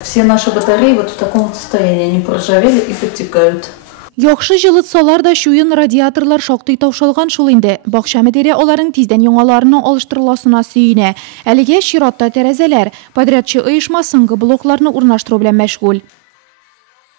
Все наши батареи вот в таком состоянии, они проржавели и подтекают. Яхшы жылытсалар да шуйын радиаторлар шактый таушалган шул инде. Бакча мөдире аларның тиздән яңаларының алыштырыласына сөйенә. Әлегә чиратта тәрәзәләр, подрядчы оешма соңгы блокларны урнаштыру белән мәшгуль.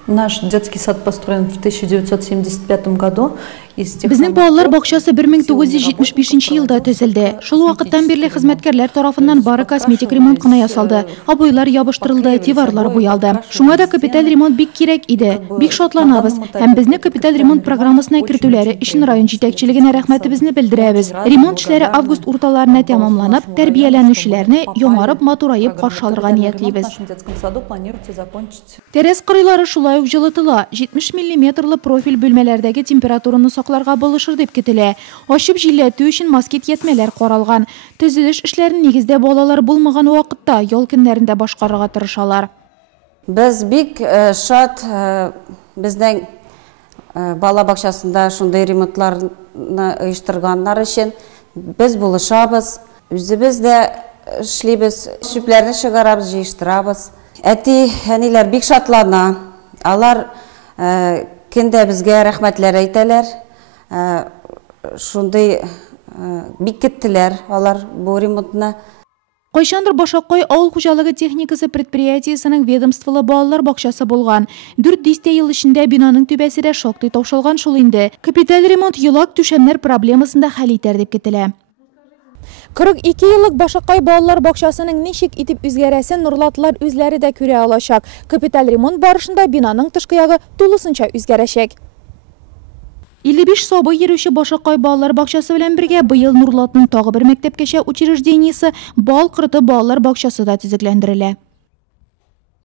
Наш детский сад построен в 1975 году. Безнең балалар бакчасы 1975 елда төзелде. Шул вакыттан бирле хезмәткәрләр тарафыннан бары косметик ремонт кына ясалды. Абыйлар ябыштырылды, диварлар буялды. Шуңа да капиталь ремонт бик кирәк иде. Бик шатланабыз. Һәм безне капиталь ремонт программасына кертүләре өчен район җитәкчелегенә рәхмәтебезне белдерәбез. Ремонт эшләре август урталарына тәмамланып, тәрбияләнүчеләрне яңарып, матурайып каршы алырга ниятлибез. Тәрәз кырыйлары шулай ук жылытыла. 70 мм профиль бүлмәләрдәге температураны сакларга булышыр дип көтелә. Ачып җилләтү өчен москит ятмәләр каралган. Төзелеш эшләрен нигездә балалар булмаган вакытта ял көннәрендә башкарырга тырышалар. Без бик шат безнең бала бакчасында шундый ремонтларны оештырганнар өчен без булышабыз. Үзебез дә эшлибез, шүпләрне чыгарабыз, җыештырабыз. Әти, әниләр бик шатлана. Алар көндә безгә рәхмәтләр әйтәләр. Шундый бик көттеләр алар бу ремонтны. Кайчандыр Башакай авыл хуҗалыгы техникасы предприятиесенең ведомстволы балалар бакчасы булган. 400 ел эчендә бинаның түбәсе дә шактый таушалган шул инде. Капиталь ремонт елак түшәмнәр проблемасында хәл итәр дип көтелә. 42 еллык Башакай балалар бакчасының ничек итеп үзгәрәсен Нурлатлар үзләре дә күрә алачак. Капиталь ремонт барышында бинаның тышкы ягы тулысынча үзгәрәчәк. 55 сабый йөрүче Башакай балалар бакчасы белән бергә быел Нурлатның тагы бер мәктәпкәчә учреждениесе Бал Кырты балалар бакчасы да төзекләндерелә.